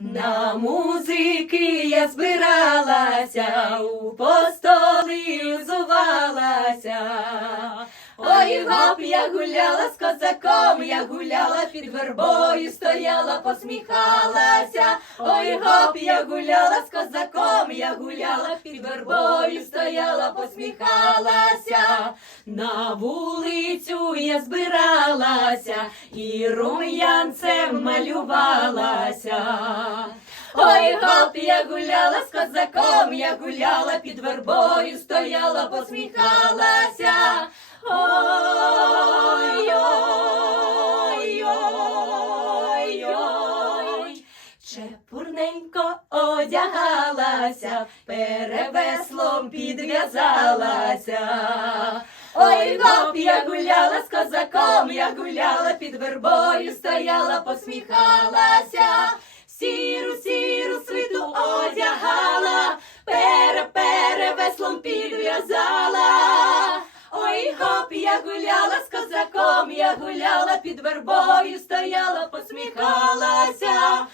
На музики я збиралася, у постоли зувалася. Ой, гоп, я гуляла з козаком, я гуляла під вербою, стояла, посміхалася. Ой, гоп, я гуляла з козаком, я гуляла під вербою, стояла, посміхалася. На вулицю я збиралася і рум'янцем малювалася. Ой, гоп, я гуляла з козаком, я гуляла під вербою, стояла, посміхалася. Чепурненько одягалася, перевеслом підв'язалася. Ой, гоп, я гуляла з козаком, я гуляла під вербою, стояла, посміхалася. Сіру, сіру свиту одягала, пере, перевеслом підв'язала. Ой, гоп, я гуляла з козаком, я гуляла під вербою, стояла, посміхалася.